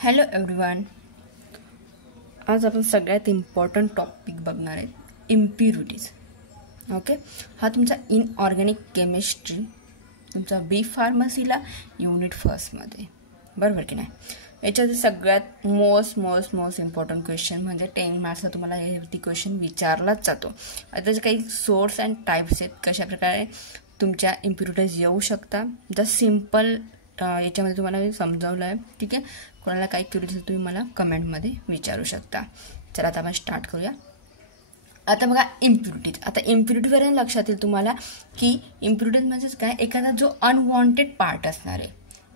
Hello everyone, आज आपण सगळ्यात इम्पॉर्टंट टॉपिक बघणार आहे, इम्प्युरिटीज. ओके, हा तुमचा इनऑर्गॅनिक केमिस्ट्री तुमचा बी फार्मसीला युनिट फर्स्टमध्ये, बरोबर की नाही. याच्यात सगळ्यात मोस्ट इम्पॉर्टंट क्वेश्चन म्हणजे 10 मार्क्सला तुम्हाला हे क्वेश्चन विचारलाच जातो. आता त्याचे काही सोर्स अँड टाईप्स आहेत, कशाप्रकारे तुमच्या इम्प्युरिटीज येऊ शकता. द सिम्पल याच्यामध्ये तुम्हाला मी समजावलं आहे. ठीक आहे, कोणाला काही क्युरियस तुम्ही मला कमेंटमध्ये विचारू शकता. चला आता आपण स्टार्ट करूया. आता बघा इम्प्युरिटीज. आता इम्प्युरिटीवर लक्षात येईल तुम्हाला की इम्प्युरिटीज म्हणजेच काय, एखादा जो अनवॉन्टेड पार्ट असणार आहे.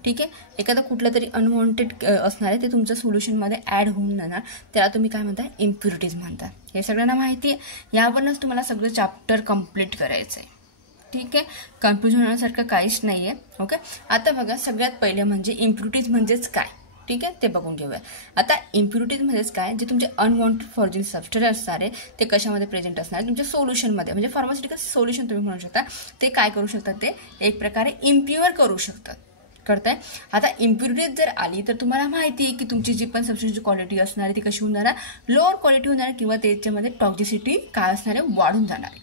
ठीक आहे, एखादा कुठला तरी अनवॉन्टेड असणार आहे ते तुमच्या सोल्युशनमध्ये ॲड होऊन जाणार, त्याला तुम्ही काय म्हणता, इम्प्युरिटीज म्हणता. हे सगळ्यांना माहिती आहे. यावरूनच तुम्हाला सगळं चॅप्टर कंप्लीट करायचं आहे. ठीक आहे, कन्फ्युजन होण्यासारखं काहीच नाही आहे. ओके, आता बघा सगळ्यात पहिले म्हणजे इम्प्युरिटीज म्हणजेच काय. ठीक आहे, ते बघून घेऊया. आता इम्प्युरिटीज म्हणजेच काय, जे तुमचे अनवॉन्टेड फॉर्जिन सबस्टन्स असणार आहे ते कशामध्ये प्रेझेंट असणार आहे, तुमच्या सोल्युशनमध्ये. म्हणजे फार्मास्युटिकल सोल्युशन तुम्ही म्हणू शकता. ते काय करू शकतात, ते एक प्रकारे इम्प्युअर करू शकतात. करताय. आता इम्प्युरिटीज जर आली तर तुम्हाला माहिती आहे की तुमची जी पण सबस्टन्सची क्वालिटी असणार आहे ती कशी होऊन जाणार, लोअर क्वालिटी होणार किंवा त्याच्यामध्ये टॉक्झिसिटी काय असणार आहे, वाढून जाणार आहे.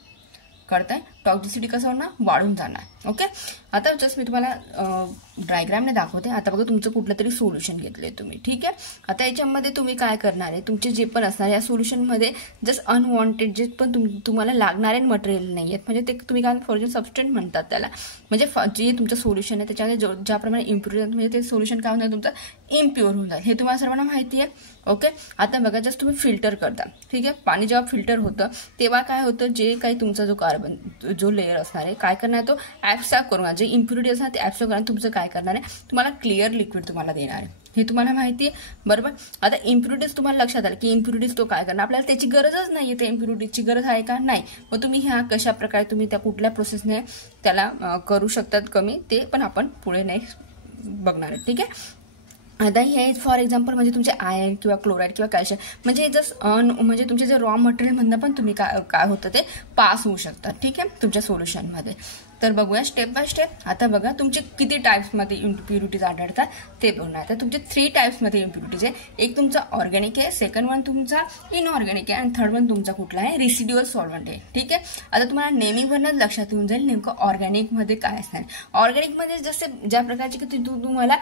करताय, टॉक्झिसिटी कसं होणार, वाढून जाणार. ओके, आता जस्ट मी तुम्हाला डायग्रामने दाखवते. आता बघा तुमचं कुठलं तरी सोल्युशन घेतलंय तुम्ही. ठीक आहे, आता याच्यामध्ये तुम्ही काय करणार आहे, तुमचे जे पण असणार या सोल्युशनमध्ये जस्ट अनवॉन्टेड जे पण तुम्हाला लागणारे मटेरियल नाही आहेत, म्हणजे ते तुम्ही काय फॉर्जिन सबस्टन्स म्हणतात त्याला. म्हणजे जे तुमचं सोल्युशन आहे त्याच्यामध्ये ज्याप्रमाणे इम्प्युरिटी म्हणजे ते सोल्युशन काय होणार, तुमचं इम्प्युअर होऊन जाईल. हे तुम्हाला सर्वांना माहिती आहे. ओके, आता बघा जस्ट तुम्ही फिल्टर करता. ठीक आहे, पाणी जेव्हा फिल्टर होतं तेव्हा काय होतं, जे काही तुमचा जो कार्बन जो लेअर असणार आहे काय करणार, तो ऍब्सॉर्ब करून जे इम्प्युरिटी असणार ते ऍब्सॉर्ब करून तुमचं काय करणार आहे, तुम्हाला क्लिअर लिक्विड तुम्हाला देणार आहे. हे तुम्हाला माहिती आहे, बरोबर. आता इम्प्युरिटीज तुम्हाला लक्षात आलं की इम्प्युरिटीज तो काय करणार, आपल्याला त्याची गरजच नाही. ते इम्प्युरिटीजची गरज आहे का, नाही. मग तुम्ही ह्या कशा प्रकारे तुम्ही त्या कुठल्या प्रोसेसने त्याला करू शकतात कमी, ते पण आपण पुढे नेक्स्ट बघणार आहे. ठीक आहे, आता हे फॉर एक्झाम्पल म्हणजे तुमचे आयर्न किंवा क्लोराईड किंवा कॅल्शियम म्हणजे जस्ट म्हणजे तुमचे जे रॉ मटेरियल म्हणणं पण तुम्ही काय होतं ते पास होऊ शकतात. ठीक आहे, तुमच्या सोल्युशनमध्ये. तर बघूया स्टेप बाय स्टेप. आता बघा तुमचे किती टाईप्समध्ये इम्प्युरिटीज आढळतात ते बघणार. तर तुमचे 3 टाईप्समध्ये इम्प्युरिटीज आहे. एक तुमचा ऑर्गॅनिक आहे, सेकंड वन तुमचा इनऑर्गॅनिक आहे आणि थर्ड वन तुमचा कुठला आहे, रेसिड्युअल सॉल्व्हंट आहे. ठीक आहे, आता तुम्हाला नेमिंगवरच लक्षात येऊन जाईल नेमकं ऑर्गॅनिकमध्ये काय असणार. ऑर्गॅनिकमध्ये जसे ज्या प्रकारचे की तुम्हाला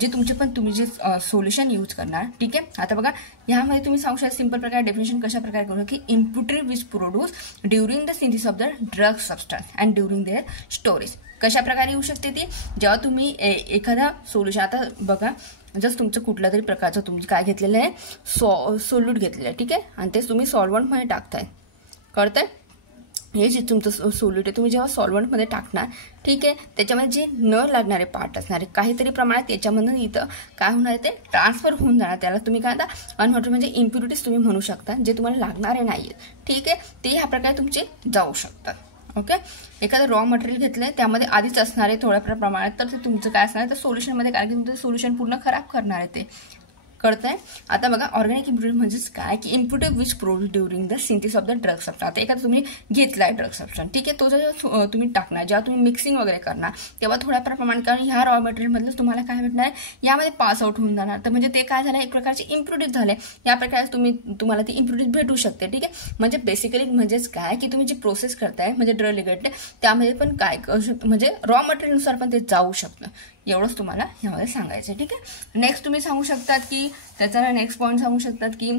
जे तुमचे पण तुम्ही जे सोल्युशन यूज करणार. ठीक आहे, आता बघा यामध्ये तुम्ही सांगू शकता सिंपल प्रकारे डेफिनेशन कशा प्रकारे करू की impurity which produce during the synthesis of the drug substance and during their storage. कशा प्रकारे येऊ शकते ती, जेव्हा तुम्ही एखादा सोल्युशन, आता बघा जस्ट तुमचं कुठल्या तरी प्रकारचं तुम्ही काय घेतलेलं आहे, सोल्यूट घेतलेलं आहे. ठीक आहे, आणि ते तुम्ही सॉल्व्हंटमध्ये टाकताय. कळतंय, हे जे तुमचं सोल्यूट आहे तुम्ही जेव्हा सॉल्व्हंटमध्ये टाकणार, ठीक आहे, त्याच्यामध्ये जे न लागणारे पार्ट असणारे काहीतरी प्रमाणात त्याच्यामधून इथं काय होणार आहे, ते ट्रान्सफर होऊन जाणार. त्याला तुम्ही काय आता अनवॉन्टेड म्हणजे इम्प्युरिटीज तुम्ही म्हणू शकता, जे तुम्हाला लागणारे नाही आहेत. ठीक आहे, ते ह्या प्रकारे तुमचे जाऊ शकतात. ओके, एखादं रॉ मटेरियल घेतलंय त्यामध्ये आधीच असणार आहे थोड्या प्रमाणात, तर ते तुमचं काय असणार आहे, तर सोल्युशनमध्ये कारण की तुमचं सोल्युशन पूर्ण खराब करणार आहे ते. कळतंय. आता बघा ऑर्गॅनिक इम्प्युरिटी म्हणजेच काय की impurity which produce during the synthesis of the drug substance. आता एखादा तुम्ही घेतलाय ड्रग सबस्टन्स, ठीक आहे, तो जर तुम्ही टाकणार, जेव्हा तुम्ही मिक्सिंग वगैरे करणार तेव्हा थोड्या प्रमाणात, कारण ह्या रॉ मटेरियलमधलं तुम्हाला काय भेटणार आहे, यामध्ये पास आउट होऊन जाणार. तर म्हणजे ते काय झालं, एक प्रकारचे इम्प्युरिटीज झाले. या प्रकारे तुम्हाला ती इम्प्युरिटीज भेटू शकते. ठीक आहे, म्हणजे बेसिकली म्हणजेच काय की तुम्ही जी प्रोसेस करताय म्हणजे ड्रग लिगेट त्यामध्ये पण काय म्हणजे रॉ मटेरियलनुसार पण ते जाऊ शकतं. एवढंच तुम्हाला यामध्ये सांगायचं. ठीक आहे, नेक्स्ट तुम्ही सांगू शकतात की त्याचा नेक्स्ट पॉईंट सांगू शकतात की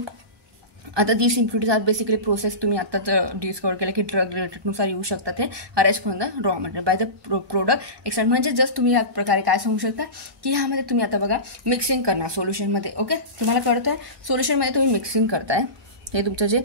आता दिस इम्प्युरिटीज आर बेसिकली प्रोसेस तुम्ही आताच डिस्कवर केलं की ड्रग रिलेटेडनुसार येऊ शकतात. हे arrange from the raw material by the product extend. म्हणजे जस्ट तुम्ही या प्रकारे काय सांगू शकता की ह्यामध्ये तुम्ही आता बघा मिक्सिंग करणार सोल्युशनमध्ये. ओके, तुम्हाला कळतंय, सोल्युशनमध्ये तुम्ही मिक्सिंग करताय, हे तुमचं जे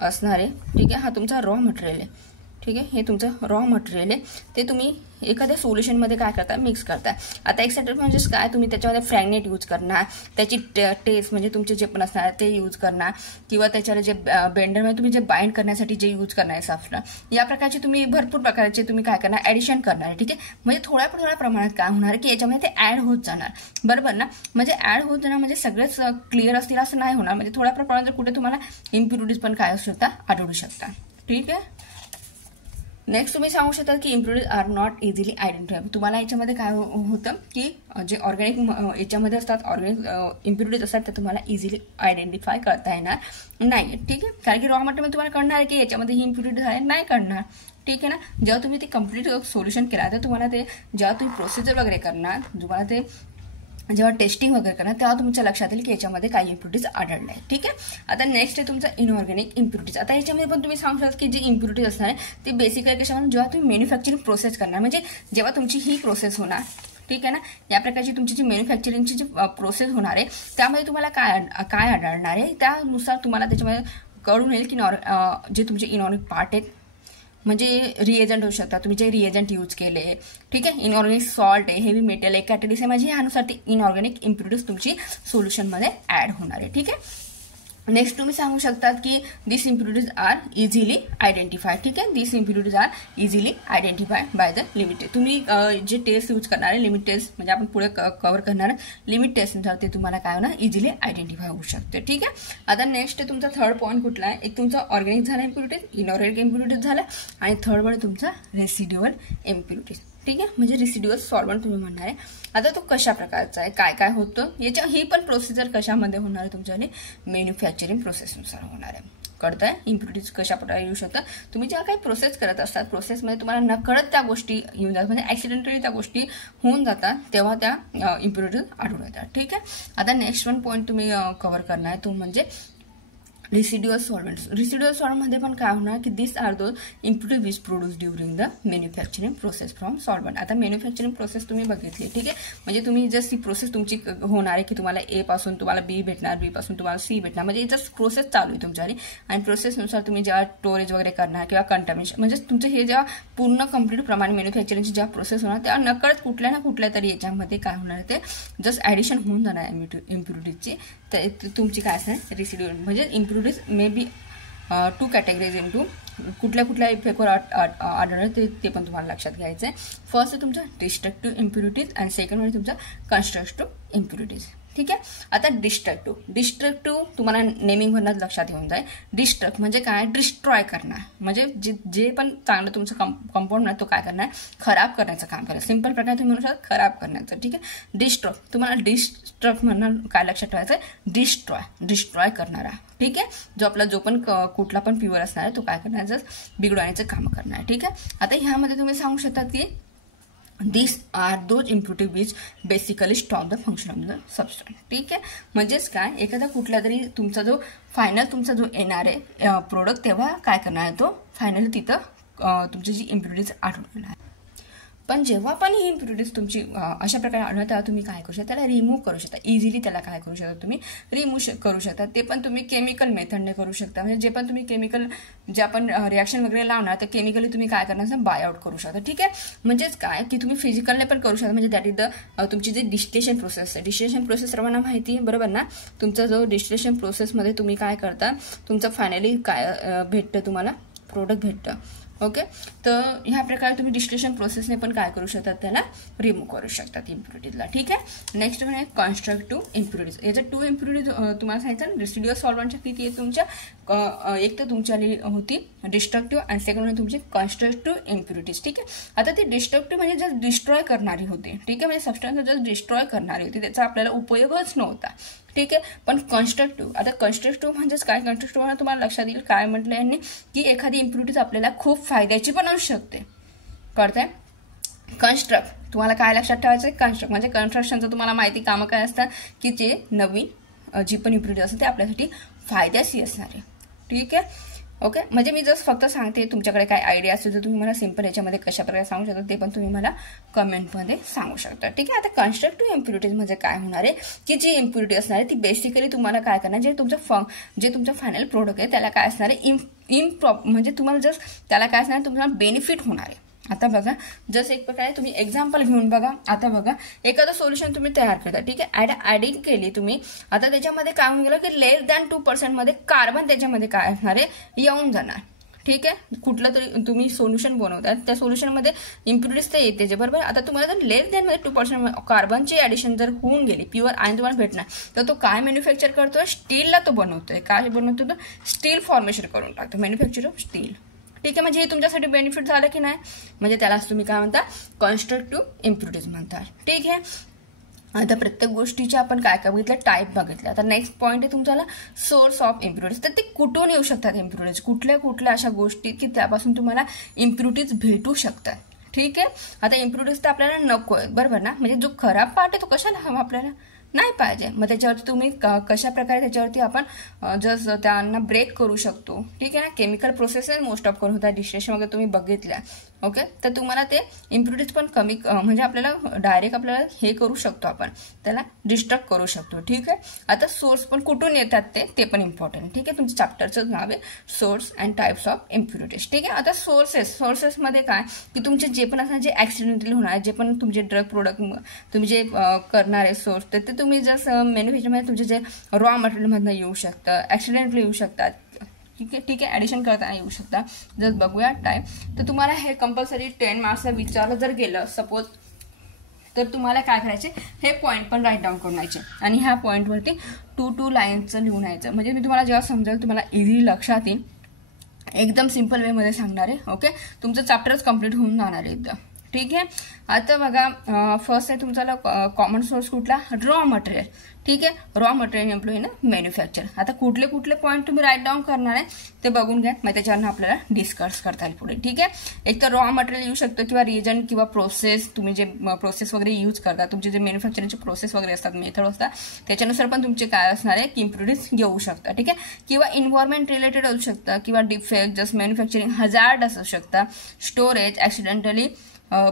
असणार आहे. ठीक आहे, हा तुमचा रॉ मटेरियल आहे. ठीक आहे, हे तुमचं रॉ मटेरियल आहे, ते तुम्ही एखाद्या सोल्युशनमध्ये काय करता, मिक्स करताय. आता एक्सेट्रा म्हणजेच काय, तुम्ही त्याच्यामध्ये फ्रॅग्नेट यूज करणार, त्याची टेस्ट म्हणजे तुमचे जे पण असणार ते यूज करणार, किंवा त्याच्यावर जे बेंडरमध्ये तुम्ही जे बाइंड करण्यासाठी जे यूज करणार आहे साफ्टनर, या प्रकारचे तुम्ही भरपूर प्रकारचे तुम्ही काय करणार, ॲडिशन करणार आहे. ठीक आहे, म्हणजे थोड्या प्रमाणात काय होणार की याच्यामध्ये ते ॲड होत जाणार. बरोबर ना, म्हणजे ॲड होत जाणार म्हणजे सगळेच क्लिअर असतील असं नाही होणार. म्हणजे थोड्या प्रमाणात कुठे तुम्हाला इम्प्युरिटीज पण काय असू शकता, आढळू शकता. ठीक आहे, नेक्स्ट तुम्ही सांगू शकता की impurities are not easily identify. तुम्हाला याच्यामध्ये काय होतं की जे ऑर्गॅनिक याच्यामध्ये असतात, ऑर्गॅनिक इम्प्युरिटीज असतात त्या तुम्हाला इझिली आयडेंटिफाय करता येणार नाही. ठीक आहे, कारण की रॉ मटेरियल तुम्हाला कळणार आहे की याच्यामध्ये ही इम्प्युरिटीज आहे, नाही कळणार. ठीक आहे ना. जेव्हा तुम्ही ते कम्प्लीट सोल्युशन केला तर तुम्हाला ते जेव्हा तुम्ही प्रोसिजर वगैरे करणार, तुम्हाला ते जेव्हा टेस्टिंग वगैरे करणार तेव्हा तुमच्या लक्षात येईल की याच्यामध्ये काही इम्प्युरिटीज आढळल्या आहेत. ठीक आहे. आता नेक्स्ट आहे तुमचा इनऑर्गॅनिक इम्प्युरिटीज. आता याच्यामध्ये पण तुम्ही सांगू शकता की जी इम्प्युरिटीज असणार आहे ती बेसिकली कशामध्ये, जेव्हा तुम्ही मॅन्युफॅक्चरिंग प्रोसेस करणार, म्हणजे जेव्हा तुमची ही प्रोसेस होणार, ठीक आहे ना, या प्रकारची तुमची जी मॅन्युफॅक्चरिंगची जी प्रोसेस होणार आहे त्यामध्ये तुम्हाला काय आढळणार आहे त्यानुसार तुम्हाला त्याच्यामध्ये कळून येईल की जे तुमचे इनऑर्गॅनिक पार्ट आहेत, म्हणजे रिएजंट होऊ शकतात, तुम्ही जे रिएजंट यूज केले, ठीक आहे, इनऑर्गॅनिक सॉल्ट आहे, हेवी मेटल आहे, कॅटलिस्ट आहे, म्हणजे ह्यानुसार ती इनऑर्गॅनिक इम्प्युरिटीज तुमची सोल्युशनमध्ये ऍड होणार आहे. ठीक आहे. नेक्स्ट तुम्ही सांगू शकतात की this impurities are easily identify. ठीक आहे, this impurities are easily identify by the limit test. तुम्ही जे टेस्ट यूज करणार आहे, लिमिट टेस्ट म्हणजे आपण पुढे कव्हर करणार आहे, लिमिट टेस्टनुसार ते तुम्हाला काय होणार, इझिली आयडेंटिफाय होऊ शकते. ठीक आहे. आता नेक्स्ट तुमचा थर्ड पॉईंट कुठला आहे, एक तुमचा ऑर्गॅनिक झाला इम्प्युरिटीज, इनऑर्गॅनिक इम्प्युरिटीज झाला, आणि थर्ड वन तुमचा रेसिड्युअल इम्प्युरिटीज. ठीक आहे, म्हणजे रेसिड्युअल सॉल्वंट तुम्ही म्हणणार आहे. आता तो कशा प्रकारचा आहे, काय काय होतं, ही पण प्रोसिजर कशामध्ये होणार आहे, तुमच्याने मॅन्युफॅक्चरिंग प्रोसेसनुसार होणार आहे. कळतंय इम्प्युरिटीज कशा प्रकारे येऊ शकतात. तुम्ही जेव्हा काही प्रोसेस करत असतात, प्रोसेसमध्ये तुम्हाला नकळत त्या गोष्टी येऊन जातात, म्हणजे ऍक्सिडेंटली त्या गोष्टी होऊन जातात, तेव्हा त्या इम्प्युरिटीज आढळून येतात. ठीक आहे. आता नेक्स्ट वन पॉईंट तुम्ही कव्हर करणार आहे तो म्हणजे रेसिड्युअल सॉल्व्हेंट्स. रेसिड्युअल सॉल्व्हेंटमध्ये पण काय होणार की this are those impurities which produce during the manufacturing process from solvent. आता मॅन्युफॅक्चरिंग प्रोसेस तुम्ही बघितली. ठीक आहे, म्हणजे तुम्ही जस्ट ही प्रोसेस तुमची होणार आहे की तुम्हाला ए पासून तुम्हाला बी भेटणार, बी पासून तुम्हाला सी भेटणार, म्हणजे जस्ट प्रोसेस चालू आहे तुमच्याकडे, आणि प्रोसेसनुसार तुम्ही जेव्हा स्टोरेज वगैरे करणार किंवा कंटामिनेशन, म्हणजे तुमचं हे जेव्हा पूर्ण कम्प्लीट प्रमाणे मॅन्युफॅक्चरिंगची जेव्हा प्रोसेस होणार तेव्हा नकळत कुठल्या ना कुठल्या तरी याच्यामध्ये काय होणार ते जस्ट ऍडिशन होऊन जाणार इम्प्युरिटीजची. तर तुमची काय असणार रेसिड्युअल, म्हणजे impurities may be 2 categories into कुठल्या इफेक्टवर आढळणार ते पण तुम्हाला लक्षात घ्यायचं आहे. फर्स्ट तुमचं डिस्ट्रक्टिव्ह इम्प्युरिटीज आणि सेकंड म्हणजे तुमचं कन्स्ट्रक्टिव्ह इम्प्युरिटीज. ठीक आहे. आता डिस्ट्रक्टिव्ह तुम्हाला नेमिंगवरच लक्षात येऊन जाईल. डिस्ट्रक्ट म्हणजे काय, डिस्ट्रॉय करणार, म्हणजे जे पण चांगलं तुमचं कंपाऊंड आहे तो काय करणार, खराब करण्याचं काम करेल. सिंपल प्रकारे तुम्ही म्हणू शकता खराब करण्याचं. ठीक आहे. डिस्ट्रॉय, तुम्हाला डिस्ट्रक्ट म्हणणार काय लक्षात ठेवायचं आहे, डिस्ट्रॉय करणारा. ठीक आहे, जो पण कुठला पण प्युअर असणार आहे तो काय करणार, जस्ट बिघडवण्याचं काम करणार. ठीक आहे. आता ह्यामध्ये तुम्ही सांगू शकता की this are those impurities which basically stop the function of the substance. ठीक आहे, म्हणजेच काय, एखादा कुठला तरी तुमचा जो फायनल तुमचा जो येणार आहे प्रोडक्ट, तेव्हा काय करणार आहे तो फायनली तिथं तुमची जी इम्प्युरिटीज आढळून आहे. पण जेव्हा पण ही इम्प्युरिटीज तुमची अशा प्रकारे आढळतात तेव्हा तुम्ही काय करू शकता, त्याला रिमूव्ह करू शकता. इझिली त्याला काय करू शकता, तुम्ही रिमूव्ह करू शकता. ते पण तुम्ही केमिकल मेथडने करू शकता, म्हणजे जे पण तुम्ही केमिकल जे आपण रिॲक्शन वगैरे लावणार तर केमिकली तुम्ही काय करणार, बाय आउट करू शकता. ठीक आहे, म्हणजेच काय की तुम्ही फिजिकलने पण करू शकता, म्हणजे दॅट इज द तुमची जी डिस्टिलेशन प्रोसेस आहे. डिस्टिलेशन प्रोसेस सर्वांना माहिती आहे बरोबर ना. तुमचा जो डिस्टिलेशन प्रोसेसमध्ये तुम्ही काय करता, तुमचं फायनली काय भेटतं, तुम्हाला प्रोडक्ट भेटतं. ओके, तर ह्या प्रकारे तुम्ही डिस्टिलेशन प्रोसेसने पण काय करू शकतात, त्याला रिमूव्ह करू शकतात इम्प्युरिटीजला. ठीक आहे. नेक्स्ट म्हणजे कन्स्ट्रक्टिव्ह इम्प्युरिटीज. याच्या 2 इम्प्युरिटीज तुम्हाला सांगितलं. रेसिड्युअल सॉल्व्हंटच्या किती आहे तुमच्या, एक तर तुमच्याली होती डिस्ट्रक्टिव्ह आणि सेकंड म्हणजे तुमची कन्स्ट्रक्टिव्ह इम्प्युरिटीज. ठीक आहे. आता ती डिस्ट्रक्टिव्ह म्हणजे जस्ट डिस्ट्रॉय करणारी होती. ठीक आहे, म्हणजे सबस्टन्स जस्ट डिस्ट्रॉय करणारी होती, त्याचा आपल्याला उपयोगच नव्हता. ठीक आहे. पण कन्स्ट्रक्टिव्ह, आता कन्स्ट्रक्टिव्ह म्हणजेच काय, कन्स्ट्रक्टिव्ह तुम्हाला लक्षात येईल काय म्हटलं यांनी की एखादी इम्प्युरिटीज आपल्याला खूप फायद्याची पण असू शकते. कळतंय. कन्स्ट्रक्ट तुम्हाला काय लक्षात ठेवायचं आहे, कन्स्ट्रक्ट म्हणजे कन्स्ट्रक्शनचं तुम्हाला माहिती कामं काय असतात की जे नवीन जी पण इम्प्युरिटीज असते ते आपल्यासाठी फायद्याची असणार आहे. ठीक आहे. ओके, म्हणजे मी जस्ट फक्त सांगते, तुमच्याकडे काय आयडिया असेल तर तुम्ही मला सिंपल याच्यामध्ये कशा प्रकारे सांगू शकता ते पण तुम्ही मला कमेंटमध्ये सांगू शकता. ठीक आहे. आता कन्स्ट्रक्टिव्ह इम्प्युरिटीज म्हणजे काय होणार आहे की जी इम्प्युरिटी असणार आहे ती बेसिकली तुम्हाला काय करणार, जे तुमचं फायनल प्रोडक्ट आहे त्याला काय असणार आहे, म्हणजे तुम्हाला जस्ट त्याला काय असणार, तुम्हाला बेनिफिट होणार आहे. आता बघा, जस्ट एक प्रकारे तुम्ही एक्झाम्पल घेऊन बघा. आता बघा, एखादं सोल्युशन तुम्ही तयार करता. ठीक आहे, ऍडिंग केली तुम्ही. आता त्याच्यामध्ये काय होऊन गेलं की लेस दॅन 2% मध्ये कार्बन त्याच्यामध्ये काय असणार आहे, येऊन जाणार. ठीक आहे, कुठलं तरी तुम्ही सोल्युशन बनवतात, त्या सोल्युशनमध्ये इम्प्युरिटीज तर येते जे बरोबर. आता तुम्हाला जर लेस दॅन मध्ये 2% कार्बनची ऍडिशन जर होऊन गेली, प्युअर आणि तुम्हाला भेटणार, तर तो काय मॅन्युफॅक्चर करतोय, स्टीलला तो बनवतोय. काय बनवतो, तो स्टील फॉर्मेशन करून टाकतो, मॅन्युफॅक्चर ऑफ स्टील. ठीक आहे, म्हणजे हे तुमच्यासाठी बेनिफिट झालं की नाही, म्हणजे त्यालाच तुम्ही काय म्हणता, कन्स्ट्रक्टिव्ह इम्प्युरिटीज म्हणता. ठीक आहे, आता प्रत्येक गोष्टीचे आपण काय काय बघितलं, टाईप बघितलं. आता नेक्स्ट पॉईंट आहे तुमच्याला सोर्स ऑफ इम्प्युरिटीज. तर ते कुठून येऊ शकतात इम्प्युरिटीज, कुठल्या कुठल्या अशा गोष्टी की त्यापासून तुम्हाला इम्प्युरिटीज भेटू शकतात. ठीक आहे, आता इम्प्युरिटीज तर आपल्याला नको आहे, बरोबर ना, म्हणजे जो खराब पार्ट आहे तो कशाला हवा आपल्याला, नाही पाहिजे. मग त्याच्यावरती तुम्ही कशा प्रकारे त्याच्यावरती आपण जस्ट त्यांना ब्रेक करू शकतो. ठीक आहे ना, केमिकल प्रोसेस मोस्ट ऑफ करून होता, डिस्ट्रेशन वगैरे तुम्ही बघितल्या. ओके, तर तुम्हाला ते इम्प्युरिटीज पण कमी म्हणजे आपल्याला डायरेक्ट आपल्याला हे करू शकतो, आपण त्याला डिस्ट्रक्ट करू शकतो. ठीक आहे, आता सोर्स पण कुठून येतात ते पण इम्पॉर्टंट. ठीक आहे, तुमच्या चॅप्टरचं नाव आहे source and types of impurities. ठीक आहे, आता सोर्सेसमध्ये काय की तुमचे जे पण असणार, जे ऍक्सिडेंटली होणार, जे पण तुमचे ड्रग प्रोडक्ट तुम्ही जे करणार आहे सोर्स, ते तुम्ही जस्ट मॅन्युफॅक्चरमध्ये तुमचे जे रॉ मटेरियलमधनं येऊ शकतं, ऍक्सिडेंटली येऊ शकतात. ठीक आहे, ऍडिशन करताना येऊ शकता. जर बघूया टाइप, तर तुम्हाला हे कंपल्सरी 10 मार्क्सला विचारलं जर गेलं सपोज, तर तुम्हाला काय करायचे, हे पॉईंट पण राईट डाऊन करून यायचे आणि ह्या पॉईंटवरती 2 लाईन्सचं लिहून यायचं. म्हणजे मी तुम्हाला जेव्हा समजेल तुम्हाला इझी लक्षात येईल, एकदम सिम्पल वेमध्ये सांगणार आहे. ओके, तुमचं चॅप्टरच कम्प्लीट होऊन जाणार आहे एकदम. ठीक आहे, आता बघा फर्स्ट आहे तुमचा कॉमन सोर्स कुठला, रॉ मटेरियल. ठीक आहे, रॉ मटेरियल एम्प्लॉई ना मॅन्युफॅक्चर. आता कुठले कुठले पॉईंट तुम्ही राईट डाऊन करणार आहे ते बघून घ्या, मग त्याच्यावरनं आपल्याला डिस्कस करता येईल पुढे. ठीक आहे, एक तर रॉ मटेरियल येऊ शकतं किंवा रिएजंट किंवा प्रोसेस, तुम्ही जे प्रोसेस वगैरे यूज करता, तुमचे जे मॅन्युफॅक्चरिंगचे प्रोसेस वगैरे असतात, मेथड असतात, त्याच्यानुसार पण तुमचे काय असणार आहे की इम्प्युरिटीज येऊ शकतात. ठीक आहे, किंवा इन्व्हायरमेंट रिलेटेड असू शकतं, किंवा डिफेक्ट जस्ट मॅन्युफॅक्चरिंग हजार्ड असू शकता, स्टोरेज ऍक्सिडेंटली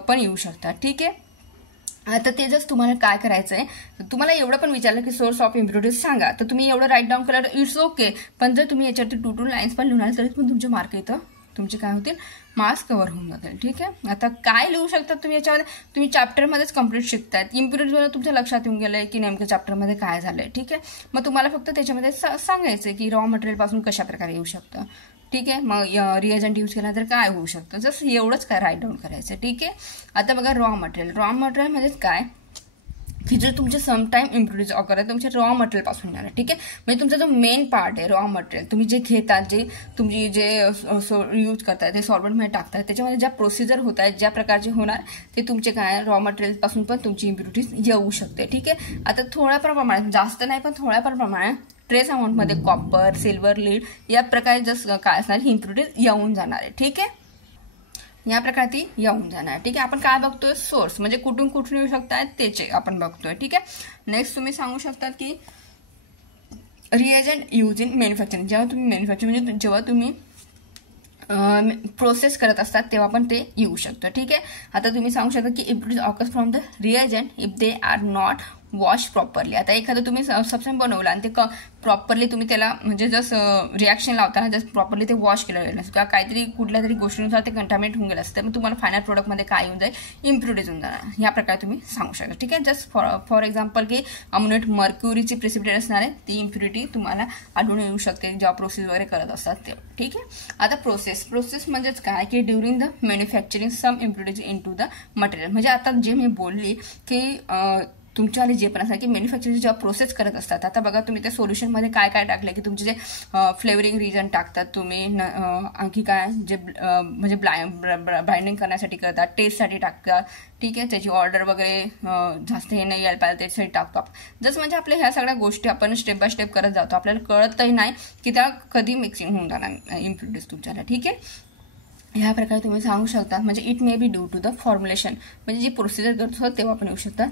पण येऊ शकतात. ठीक आहे, आता ते जस्ट तुम्हाला काय करायचं आहे, तुम्हाला एवढं पण विचारलं की सोर्स ऑफ इम्प्युरिटीज सांगा, तर तुम्ही एवढं राईट डाऊन केलं इट्स ओके. पण जर तुम्ही याच्यावरती 2 लाईन्स पण लिहून तरी पण तुमचे मार्क इथं तुमचे काय होतील, मार्क्स कव्हर होऊन जातील. ठीक आहे, आता काय लिहू शकतात तुम्ही याच्यामध्ये, तुम्ही चॅप्टरमध्येच कम्प्लीट शिकतायत. इम्प्युरिटीजमध्ये तुमच्या लक्षात येऊन गेलंय की नेमकं चॅप्टरमध्ये काय झालंय. ठीक आहे, मग तुम्हाला फक्त त्याच्यामध्ये सांगायचं की रॉ मटेरियल पासून कशा प्रकारे येऊ शकतं. ठीक आहे, मग रिएजंट यूज केला तर काय होऊ शकतं, जस्ट एवढंच काय राईट डाऊन करायचं. ठीक आहे, आता बघा रॉ मटेरियल म्हणजेच काय की जे तुमचे समटाईम इम्प्युरिटीज ऑकर आहे तुमच्या रॉ मटेरियल पासून येणार आहे. ठीक आहे, म्हणजे तुमचा जो मेन पार्ट आहे रॉ मटेरियल, तुम्ही जे घेतात, जे तुम्ही जे यूज करताय ते सॉल्व्हेंटमध्ये टाकताय, त्याच्यामध्ये ज्या प्रोसिजर होत आहेत, ज्या प्रकारचे होणार ते तुमचे काय रॉ मटेरियल पासून पण तुमची इम्प्युरिटीज येऊ शकते. ठीक आहे, आता थोड्या प्रमाणात, जास्त नाही पण थोड्या प्रमाणात ट्रेस अमाऊंटमध्ये कॉपर, सिल्वर, लीड या प्रकारे जस्ट काय असणार ही इम्प्युरिटीज येऊन जाणार आहे. ठीक आहे, या प्रकारे ती येऊन जाणार. ठीक आहे, आपण काय बघतोय, सोर्स म्हणजे कुठून कुठून येऊ शकतात त्याचे आपण बघतोय. ठीक आहे, नेक्स्ट तुम्ही सांगू शकतात की रिएजंट यूज इन मॅन्युफॅक्चरिंग. जेव्हा तुम्ही मॅन्युफॅक्चरिंग म्हणजे जेव्हा तुम्ही प्रोसेस करत असतात तेव्हा पण ते येऊ शकतं. ठीक आहे, आता तुम्ही सांगू शकता की impurities occurs from the reagent if they are not wash properly. आता एखादं तुम्ही सबस्टन्स बनवलं आणि ते प्रॉपरली तुम्ही त्याला म्हणजे जस्ट रिॲक्शन लावताना जस्ट प्रॉपरली ते वॉश केलं गेलं किंवा काहीतरी कुठल्या तरी गोष्टीनुसार ते कंटामिनेट होऊन गेलं असतं, तर मग तुम्हाला फायनल प्रोडक्टमध्ये काय येऊन जाईल, इम्प्युरिटीज होऊन जाणार. या प्रकारे तुम्ही सांगू शकता. ठीक आहे, जस्ट फॉर एक्झाम्पल की अमोनिएट मर्क्युरीची प्रेसिपिटेट असणार आहे, ती इम्प्युरिटी तुम्हाला आढळून येऊ शकते जेव्हा प्रोसेस वगैरे करत असतात तेव्हा. ठीक आहे, आता प्रोसेस म्हणजेच काय की during the manufacturing some impurities into the material. म्हणजे आता जे मी बोलली की तुमच्यावाले जे पण असतात की मॅन्युफॅक्चरिंग जेव्हा प्रोसेस करत असतात, आता बघा तुम्ही त्या सोल्युशनमध्ये काय काय टाकलं की तुमचे जे फ्लेवरिंग रिजन टाकतात तुम्ही, आणखी काय जे म्हणजे बाइंडिंग करण्यासाठी करतात, टेस्टसाठी टाकतात. ठीक आहे, त्याची ऑर्डर वगैरे जास्त हे नाही यायला पाहिजे त्याच्यासाठी टाकतो आपण. जसं म्हणजे आपल्या ह्या सगळ्या गोष्टी आपण स्टेप बाय स्टेप करत जातो, आपल्याला कळतही नाही की त्या कधी मिक्सिंग होऊन जाणार इम्प्युरिटीज तुमच्याला. ठीक आहे, ह्या प्रकारे तुम्ही सांगू शकता. म्हणजे it may be due to the formulation, म्हणजे जी प्रोसिजर करतो तेव्हा पण येऊ शकतात.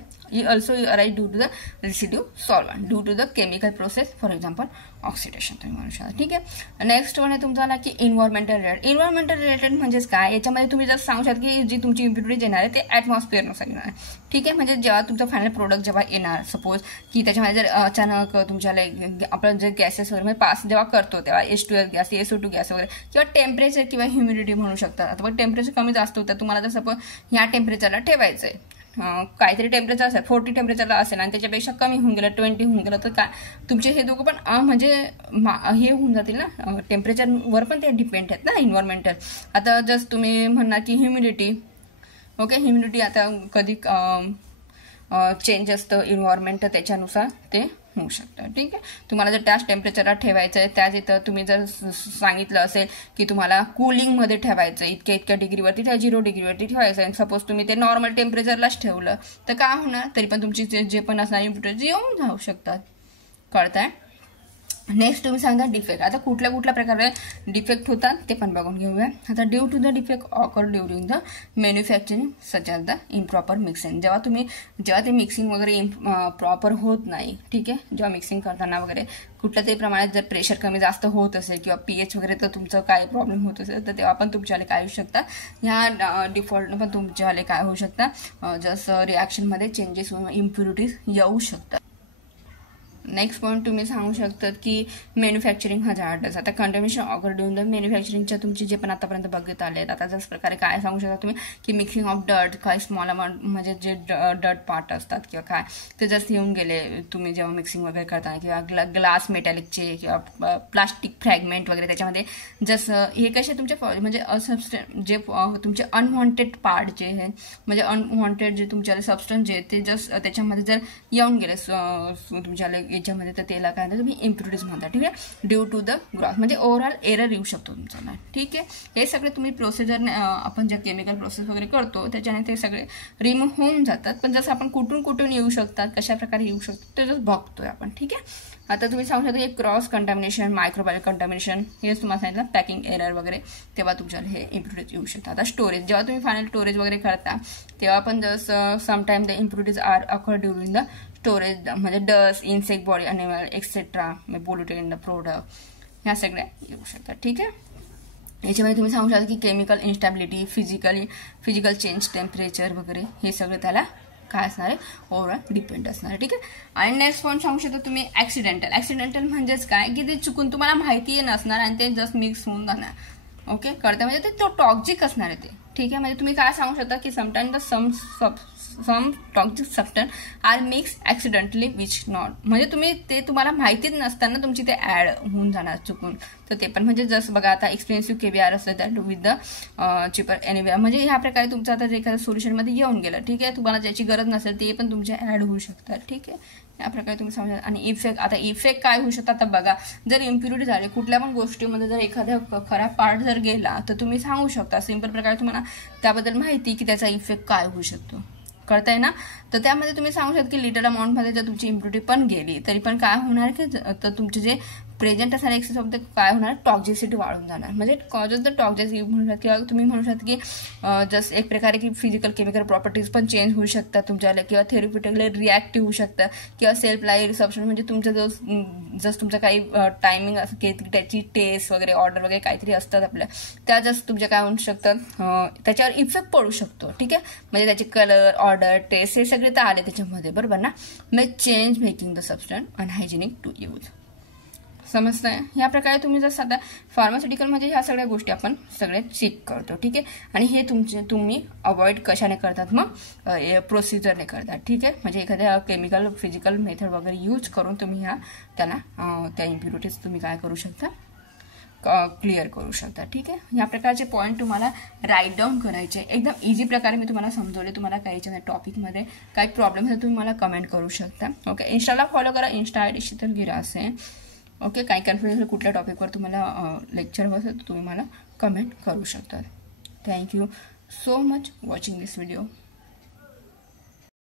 Also arise due to the residue solvent, due to the chemical process, for example oxidation तुम्ही म्हणू शकता. ठीक आहे, नेक्स्ट वन आहे तुमचा की इन्व्हायरमेंटल रिलेटेड म्हणजेच काय, याच्यामध्ये तुम्ही जर सांगू शकता की जी तुमची इम्प्युरिटीज येणार आहे ते ॲटमॉस्फिअरनुसार येणार आहे. ठीक आहे, म्हणजे जेव्हा तुमचा फायनल प्रोडक्ट जेव्हा येणार, सपोज की त्याच्यामध्ये जर अचानक तुमच्याला आपण जे गॅसेस वगैरे पास जेव्हा करतो तेव्हा H2S गॅस, SO2 गॅस वगैरे, किंवा टेम्परेचर किंवा ह्युमिडिटी म्हणू शकतात. आता पण टेम्परेचर कमी जास्त होतं, तुम्हाला जर सपोज ह्या टेम्परेचरला ठेवायचं आहे, काहीतरी टेम्परेचर असेल 40 टेम्परेचरला असेल आणि त्याच्यापेक्षा कमी होऊन गेलं 20 होऊन गेलं, तर काय तुमचे हे दोघं पण म्हणजे हे होऊन जातील ना, टेम्परेचरवर पण ते डिपेंड आहेत ना इन्व्हायरमेंटल. आता जस्ट तुम्ही म्हणणार की ह्युमिडिटी, ओके ह्युमिडिटी आता कधी चेंज असतं इन्व्हायरमेंट, त्याच्यानुसार ते होऊ शकतं. ठीक आहे. तुम्हाला जर त्याच टेम्परेचरला ठेवायचं आहे, त्याच इथं तुम्ही जर सांगितलं असेल की तुम्हाला कूलिंगमध्ये ठेवायचं, इतक्या डिग्रीवरती किंवा 0 डिग्रीवरती ठेवायचं आहे, सपोज तुम्ही ते नॉर्मल टेम्परेचरलाच ठेवलं तर काय होणार, तरी पण तुमची जे पण असणारी इम्प्युरिटीज येऊन जाऊ शकतात. कळतंय. नेक्स्ट तुम्ही सांगा डिफेक्ट. आता कुठल्या प्रकारे डिफेक्ट होतात ते पण बघून घेऊया. आता due to the defect occur during the manufacturing such as the improper mixing. जेव्हा ते मिक्सिंग वगैरे प्रॉपर होत नाही, ठीक आहे, जेव्हा मिक्सिंग करताना वगैरे कुठल्या तरी प्रमाणात जर प्रेशर कमी जास्त होत असेल किंवा पीएच वगैरे तर तुमचं काय प्रॉब्लेम होत असेल तर तेव्हा पण तुमच्यावाले काय होऊ शकतात, ह्या डिफॉल्टनं पण तुमच्यावाले काय होऊ शकतात, जसं रिॲक्शनमध्ये चेंजेस होऊन इम्प्युरिटीज येऊ शकतात. नेक्स्ट पॉईंट तुम्ही सांगू शकतात की मॅन्युफॅक्चरिंग हजार्डस. आता कंटॅमिनेशन ऑकर ड्युरिंग द मॅन्युफॅक्चरिंगच्या तुमची जे पण आतापर्यंत बघत आले आहेत, आता जस प्रकारे काय सांगू शकता तुम्ही की मिक्सिंग ऑफ डट, काय स्मॉल अमाऊंट म्हणजे जे डट पार्ट असतात किंवा काय ते जस्ट येऊन गेले तुम्ही जेव्हा मिक्सिंग वगैरे करताना, किंवा ग्लास मेटॅलिकचे किंवा प्लास्टिक फ्रॅगमेंट वगैरे त्याच्यामध्ये जसं हे कसे तुमचे म्हणजे जे तुमचे अनवॉन्टेड पार्ट जे आहे म्हणजे अनवॉन्टेड जे तुमच्याला सबस्टन्स जे ते जस्ट त्याच्यामध्ये जर येऊन गेले तुमच्याला याच्यामध्ये तर त्याला काय तुम्ही इम्प्युरिटीज म्हणता. ठीक आहे. ड्यू टू द ग्रॉस म्हणजे ओव्हरऑल एरर येऊ शकतो तुमचा. ठीक आहे. हे सगळे तुम्ही प्रोसिजरने आपण जे केमिकल प्रोसेस वगैरे करतो त्याच्याने ते सगळे रिमूव्ह होऊन जातात. पण जसं आपण कुठून येऊ शकतात, कशा प्रकारे येऊ शकतात ते जस्ट बघतोय आपण. ठीक आहे. आता तुम्ही सांगू शकता की क्रॉस कंटॅमिनेशन, मायक्रोबायल कंटॅमिनेशन, हे तुम्हाला सांगितलं पॅकिंग एरर वगैरे, तेव्हा तुमच्याला हे इम्प्युरिटीज येऊ शकतात. आता स्टोरेज, जेव्हा तुम्ही फायनल स्टोरेज वगैरे करता तेव्हा पण जसं sometime the impurities are occur during the storage म्हणजे dust, insect, body animal etcetera, polluted in the product, ह्या सगळ्या येऊ शकतात. ठीक आहे. याच्यामध्ये तुम्ही सांगू शकता की chemical instability, physical change, temperature वगैरे हे सगळं त्याला काय असणार आहे, ओव्हरऑल डिपेंड असणार आहे. ठीक आहे. आणि नेक्स्ट पॉईंट सांगू शकता तुम्ही ऍक्सिडेंटल म्हणजेच काय की ते चुकून तुम्हाला माहिती नसणार आणि ते जस्ट मिक्स होऊन जाणार. ओके. कळतं म्हणजे ते तो टॉक्सिक असणार आहे ते. ठीक आहे. म्हणजे तुम्ही काय सांगू शकता की sometime the some toxic substance are mix accidentally which not, म्हणजे तुम्हाला माहितीच नसताना तुमची ते ऍड होऊन जाणार चुकून. तर ते पण म्हणजे जसं बघा आता एक्सपेन्सिव्ह केव्हीआर असतं that with the cheaper anywhere, म्हणजे ह्या प्रकारे तुमचं आता जे एखाद्या सोल्युशनमध्ये येऊन गेलं. ठीक आहे. तुम्हाला ज्याची गरज नसेल ते पण तुमचे ऍड होऊ शकतात. ठीक आहे. या प्रकारे तुम्ही समजा. आणि इफेक्ट काय होऊ शकतात आता बघा, जर इम्प्युरिटी झाली कुठल्या पण गोष्टीमध्ये, जर एखाद्या खराब पार्ट जर गेला तर तुम्ही सांगू शकता सिंपल प्रकारे तुम्हाला त्याबद्दल माहिती की त्याचा इफेक्ट काय होऊ शकतो. कळतंय ना. तर त्यामध्ये तुम्ही सांगू शकता की लिटल अमाऊंटमध्ये जर तुमची इम्प्युरिटी पण गेली तरी पण काय होणार की तर तुमचे जे प्रेझेंट असणारे एक्सेस ऑफ द काय होणार, टॉक्झिसिटी वाढून जाणार. म्हणजे कॉज ऑफ द टॉक्झिसिटी म्हणू शकता किंवा तुम्ही म्हणू शकता की जस्ट एक प्रकारे की फिजिकल केमिकल प्रॉपर्टीज पण चेंज होऊ शकतात तुमच्याला, किंवा थेरप्युटिकली रिॲक्टिव्ह होऊ शकतं, किंवा सेल्फ लाईफ सबस्टन्स म्हणजे तुमचं जस्ट तुमचं काही टायमिंग असं की त्याची टेस्ट वगैरे ऑर्डर वगैरे काहीतरी असतात आपल्या, त्या जस्ट तुमच्या काय होऊ शकतात त्याच्यावर इफेक्ट पडू शकतो. ठीक आहे. म्हणजे त्याचे कलर, ऑर्डर, टेस्ट हे सगळे तर आले त्याच्यामध्ये, बरोबर ना. म्हणजे change making the substance unhygienic to use. समजतंय. ह्या प्रकारे तुम्ही जर साधा फार्मास्युटिकल म्हणजे ह्या सगळ्या गोष्टी आपण सगळे चेक करतो. ठीक आहे. आणि हे तुम्ही अवॉइड कशाने करतात, मग प्रोसिजरने करतात. ठीक आहे. म्हणजे एखाद्या केमिकल फिजिकल मेथड वगैरे यूज करून तुम्ही त्या इम्प्युरिटीज तुम्ही काय करू शकता, क्लिअर करू शकता. ठीक आहे. ह्या प्रकारचे पॉईंट तुम्हाला राईट डाऊन करायचे. एकदम इझी प्रकारे मी तुम्हाला समजवले. तुम्हाला काही याच्या टॉपिकमध्ये काही प्रॉब्लेम असेल तुम्ही मला कमेंट करू शकता. ओके. इंस्टाला फॉलो करा. Insta ID Sheetal Girase. Okay. काही कन्फ्युजन कुठल्या टॉपिकवर तुम्हाला लेक्चर हवं असेल तर तुम्ही मला कमेंट करू शकता. थँक्यू सो मच वॉचिंग दिस व्हिडिओ.